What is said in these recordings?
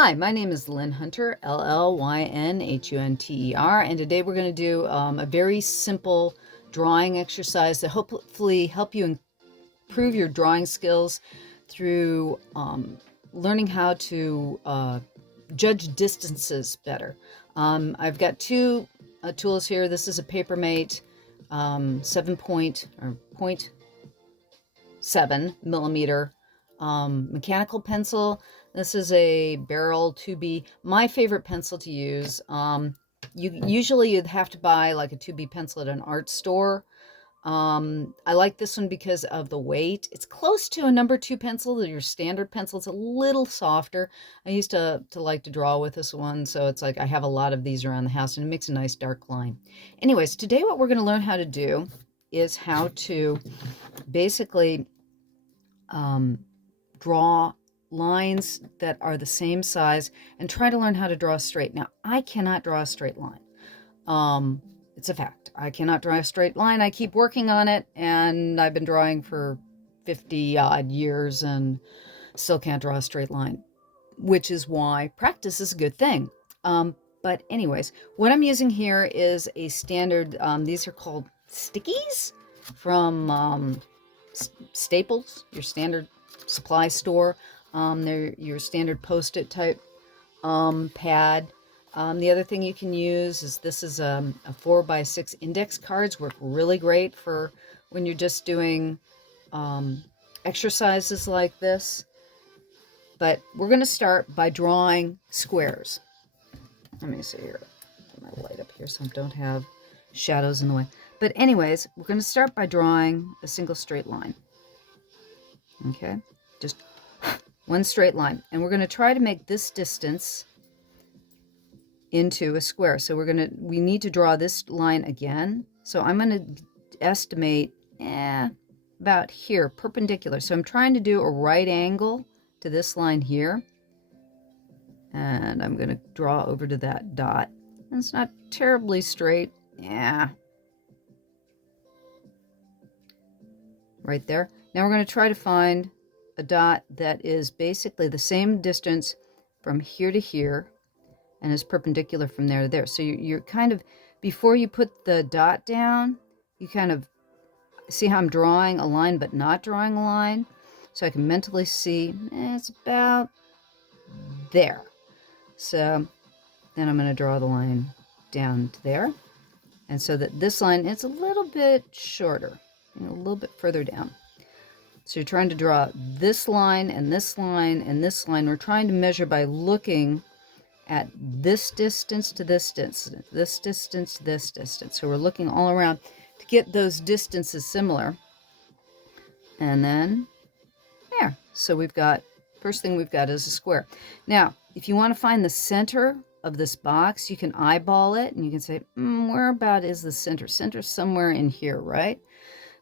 Hi, my name is Llyn Hunter, Llynhunter, and today we're going to do a very simple drawing exercise to hopefully help you improve your drawing skills through learning how to judge distances better. I've got two tools here. This is a Papermate 0.7 millimeter mechanical pencil. This is a barrel 2B. My favorite pencil to use. You'd have to buy like a 2B pencil at an art store. I like this one because of the weight. It's close to a number 2 pencil, your standard pencil. It's a little softer. I used to like to draw with this one, so it's like I have a lot of these around the house, and it makes a nice dark line. Anyways, today what we're going to learn how to do is how to basically draw lines that are the same size and try to learn how to draw straight. Now, I cannot draw a straight line. It's a fact. I cannot draw a straight line. I keep working on it, and I've been drawing for 50 odd years and still can't draw a straight line, which is why practice is a good thing. But anyways, what I'm using here is a standard, these are called stickies from Staples, your standard supply store. They're your standard post-it type pad. The other thing you can use is this is a 4x6 index cards. Work really great for when you're just doing exercises like this. But we're going to start by drawing squares. Let me see here. Get my light up here so I don't have shadows in the way. But anyways, we're going to start by drawing a single straight line. Okay, just one straight line, and we're going to try to make this distance into a square. So we need to draw this line again. So I'm going to estimate about here, perpendicular. So I'm trying to do a right angle to this line here, and I'm going to draw over to that dot. And it's not terribly straight. Yeah, right there. Now we're going to try to find a dot that is basically the same distance from here to here and is perpendicular from there to there. So you're kind of, before you put the dot down, you kind of see how I'm drawing a line but not drawing a line. So I can mentally see it's about there. So then I'm going to draw the line down to there. And so that this line is a little bit shorter, a little bit further down. So you're trying to draw this line and this line and this line. We're trying to measure by looking at this distance to this distance, this distance to this distance. So we're looking all around to get those distances similar. And then there. So we've got, first thing we've got is a square. Now, if you want to find the center of this box, you can eyeball it and you can say, where about is the center? Center's somewhere in here, right?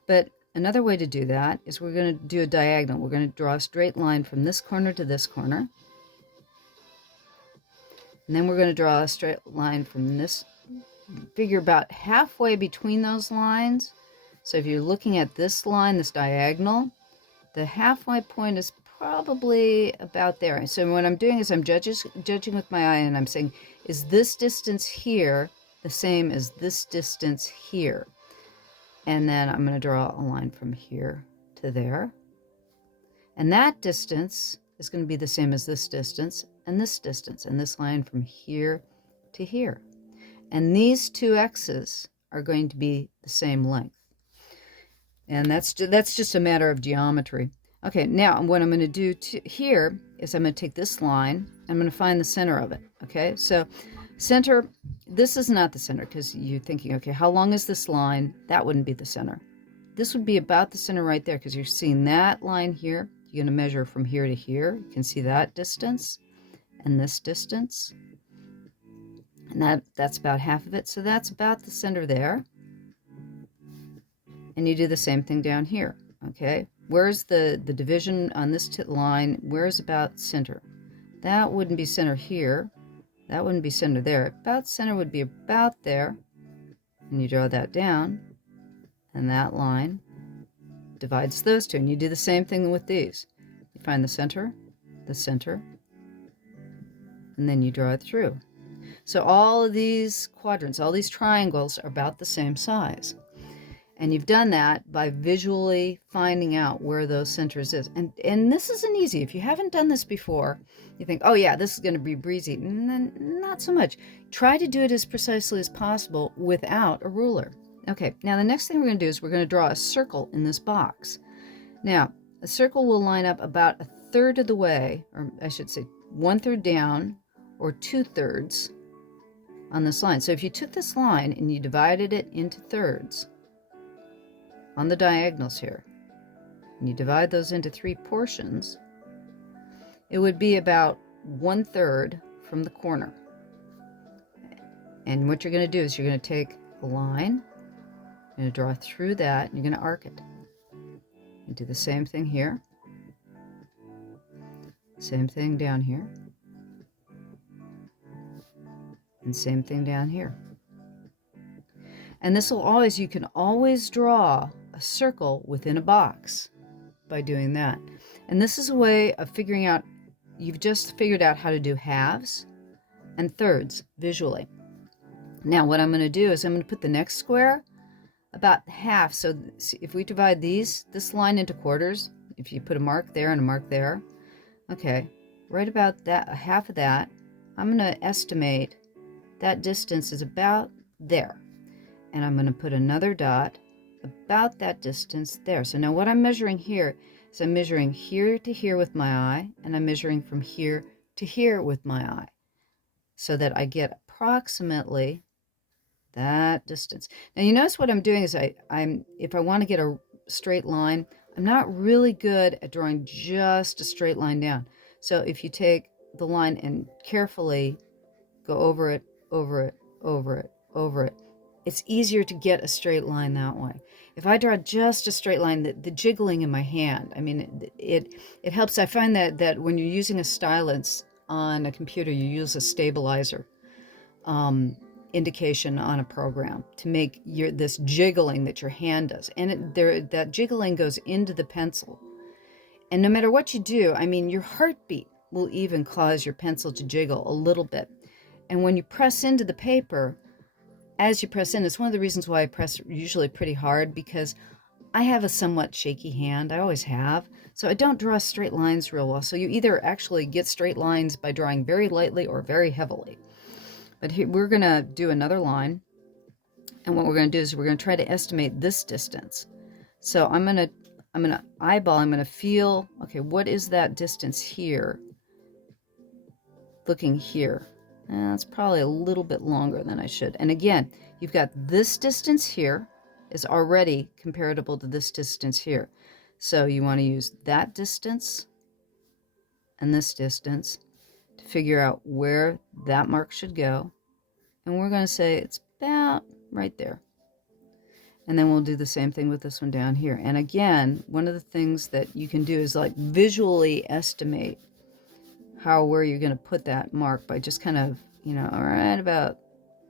But another way to do that is we're going to do a diagonal. We're going to draw a straight line from this corner to this corner. And then we're going to draw a straight line from this, figure about halfway between those lines. So if you're looking at this line, this diagonal, the halfway point is probably about there. So what I'm doing is I'm judging with my eye, and I'm saying, is this distance here the same as this distance here? And then I'm going to draw a line from here to there. And that distance is going to be the same as this distance, and this line from here to here. And these two x's are going to be the same length. And that's just a matter of geometry. Okay, now what I'm going to do here is I'm going to take this line, I'm going to find the center of it. Okay, so center, this is not the center because you're thinking, okay, how long is this line? That wouldn't be the center. This would be about the center right there because you're seeing that line here. You're going to measure from here to here. You can see that distance and this distance. And that's about half of it. So that's about the center there. And you do the same thing down here. Okay, where's the division on this line? Where's about center? That wouldn't be center here. That wouldn't be center there. About center would be about there. And you draw that down. And that line divides those two. And you do the same thing with these. You find the center, and then you draw it through. So all of these quadrants, all these triangles are about the same size. And you've done that by visually finding out where those centers is. And this isn't easy. If you haven't done this before, you think, oh yeah, this is going to be breezy. And then not so much. Try to do it as precisely as possible without a ruler. Okay, now the next thing we're going to do is we're going to draw a circle in this box. Now, a circle will line up about 1/3 of the way, or I should say 1/3 down, or 2/3 on this line. So if you took this line and you divided it into thirds on the diagonals here, and you divide those into 3 portions, it would be about 1/3 from the corner. And what you're going to do is you're going to take a line, you're going to draw through that, and you're going to arc it. And do the same thing here. Same thing down here. And same thing down here. And this will always, you can always draw a circle within a box by doing that. And this is a way of figuring out, you've just figured out how to do halves and thirds visually. Now what I'm going to do is I'm going to put the next square about half. So if we divide this line into quarters, if you put a mark there and a mark there, okay, right about that, half of that, I'm going to estimate that distance is about there. And I'm going to put another dot about that distance there. So now what I'm measuring here is I'm measuring here to here with my eye, and I'm measuring from here to here with my eye, so that I get approximately that distance. Now you notice what I'm doing is if I want to get a straight line, I'm not really good at drawing just a straight line down. So if you take the line and carefully go over it, over it, over it, over it, it's easier to get a straight line that way. If I draw just a straight line, the jiggling in my hand, I mean, it helps. I find that when you're using a stylus on a computer, you use a stabilizer indication on a program to make this jiggling that your hand does, and that jiggling goes into the pencil. And no matter what you do, I mean, your heartbeat will even cause your pencil to jiggle a little bit. And when you press into the paper, as you press in, it's one of the reasons why I press usually pretty hard, because I have a somewhat shaky hand. I always have. So I don't draw straight lines real well. So you either actually get straight lines by drawing very lightly or very heavily. But here we're going to do another line. And what we're going to do is we're going to try to estimate this distance. So I'm going to eyeball, I'm going to feel, okay, what is that distance here? Looking here. That's probably a little bit longer than I should. And again, you've got this distance here is already comparable to this distance here. So you want to use that distance and this distance to figure out where that mark should go. And we're going to say it's about right there. And then we'll do the same thing with this one down here. And again, one of the things that you can do is like visually estimate where you're going to put that mark by just kind of, right about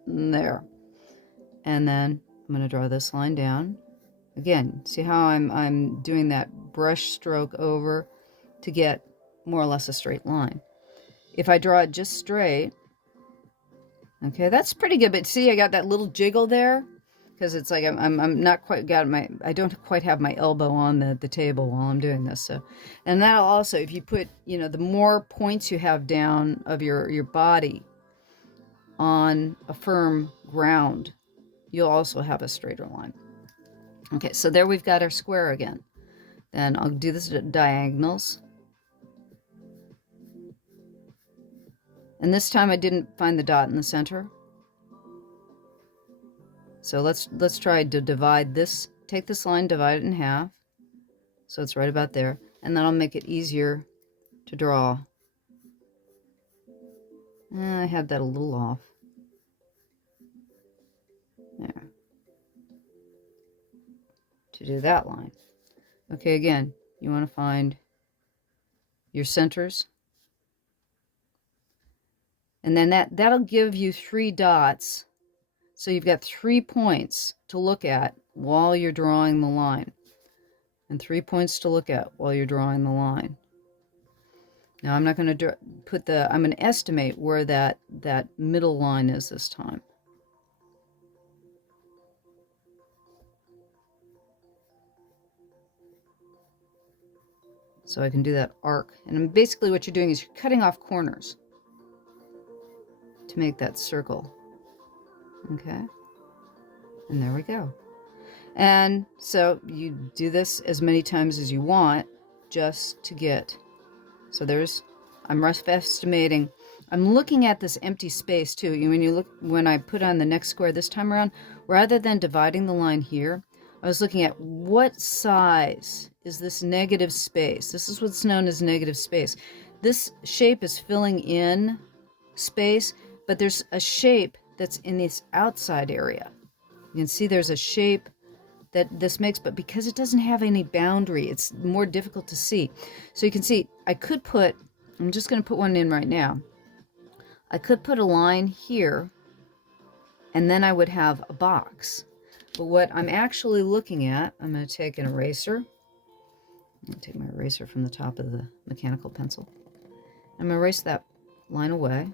there. And then I'm going to draw this line down. Again, see how I'm doing that brush stroke over to get more or less a straight line. If I draw it just straight, okay, that's pretty good. But see, I got that little jiggle there because it's like I'm not quite I don't quite have my elbow on the table while I'm doing this. So, and that'll also, if you put, the more points you have down of your body on a firm ground, you'll also have a straighter line. Okay, so there we've got our square again. Then I'll do this diagonals. And this time I didn't find the dot in the center. So let's try to divide this, take this line, divide it in half. So it's right about there. And then I'll make it easier to draw. I had that a little off. There. To do that line. Okay, again, you want to find your centers. And then that'll give you 3 dots. So you've got 3 points to look at while you're drawing the line. And 3 points to look at while you're drawing the line. Now I'm not going to put the, I'm going to estimate where that middle line is this time. So I can do that arc. And basically what you're doing is you're cutting off corners to make that circle. Okay. And there we go. And so you do this as many times as you want just to get, so there's, I'm rough estimating. I'm looking at this empty space too. When you look, when I put on the next square this time around, rather than dividing the line here, I was looking at what size is this negative space. This is what's known as negative space. This shape is filling in space, but there's a shape that's in this outside area. You can see there's a shape that this makes, but because it doesn't have any boundary, it's more difficult to see. So you can see, I could put, I'm just going to put one in right now. I could put a line here, and then I would have a box. But what I'm actually looking at, I'm going to take an eraser. I'm going to take my eraser from the top of the mechanical pencil. I'm going to erase that line away.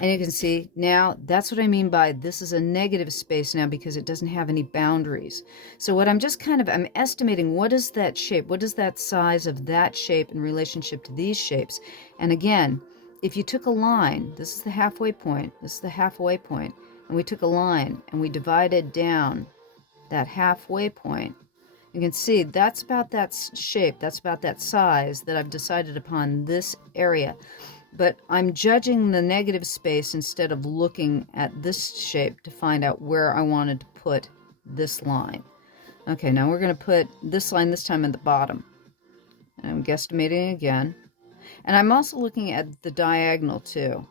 And you can see now, that's what I mean by this is a negative space now because it doesn't have any boundaries. So what I'm just kind of, I'm estimating what is that shape? What is that size of that shape in relationship to these shapes? And again, if you took a line, this is the halfway point, this is the halfway point, and we took a line and we divided down that halfway point, you can see that's about that shape, that's about that size that I've decided upon this area. But I'm judging the negative space instead of looking at this shape to find out where I wanted to put this line. Okay, now we're going to put this line this time at the bottom. And I'm guesstimating again. And I'm also looking at the diagonal too.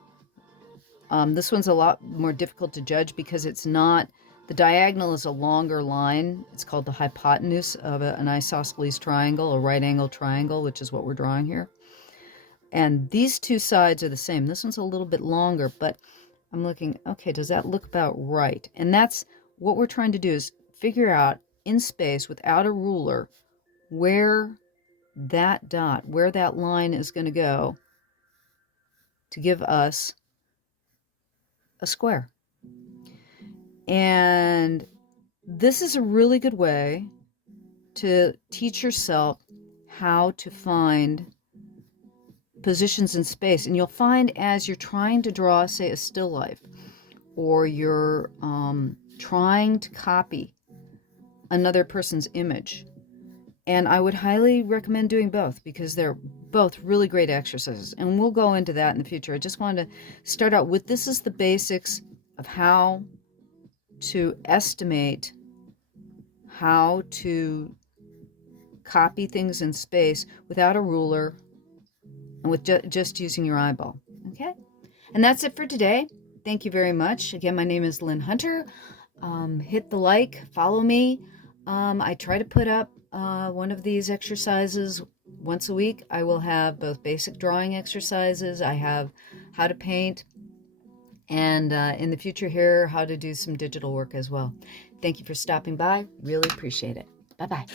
This one's a lot more difficult to judge because it's not, the diagonal is a longer line. It's called the hypotenuse of an isosceles triangle, a right angle triangle, which is what we're drawing here. And these two sides are the same. This one's a little bit longer, but I'm looking, okay, does that look about right? And that's what we're trying to do, is figure out in space without a ruler where that dot, where that line is going to go to give us a square. And this is a really good way to teach yourself how to find positions in space. And you'll find as you're trying to draw, say, a still life, or you're trying to copy another person's image. And I would highly recommend doing both because they're both really great exercises. And we'll go into that in the future. I just wanted to start out with, this is the basics of how to estimate, how to copy things in space without a ruler and with just using your eyeball. Okay? And that's it for today. Thank you very much. Again, my name is Llyn Hunter. Hit the like, follow me. I try to put up one of these exercises once a week. I will have both basic drawing exercises. I have how to paint, and in the future here, how to do some digital work as well. Thank you for stopping by. Really appreciate it. Bye-bye.